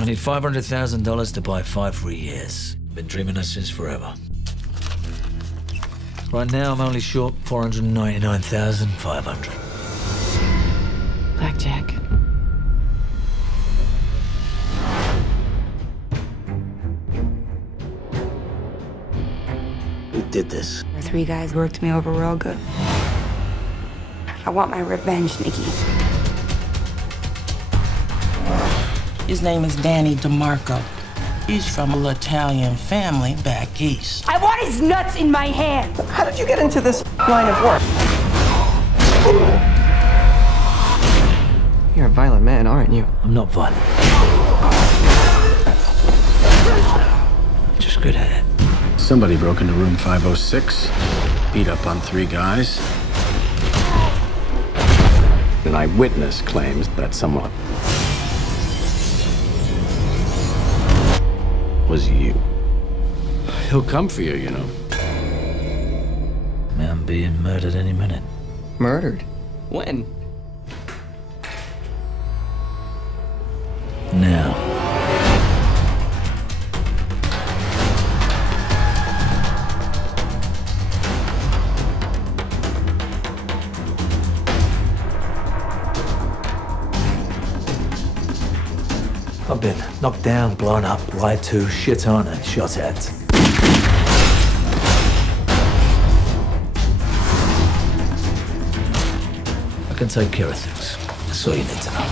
I need $500,000 to buy 5 free years. Been dreaming of since forever. Right now, I'm only short $499,500. Blackjack. Who did this? 3 guys worked me over real good. I want my revenge, Nikki. His name is Danny DeMarco. He's from an Italian family back east. I want his nuts in my hands. How did you get into this line of work? You're a violent man, aren't you? I'm not violent. I'm just good at it. Somebody broke into room 506, beat up on 3 guys. An eyewitness claims that someone was you. He'll come for you, you know. Man being murdered any minute. Murdered? When? Now. I've been knocked down, blown up, lied to, shit on, and shot at. I can take care of things. That's all you need to know.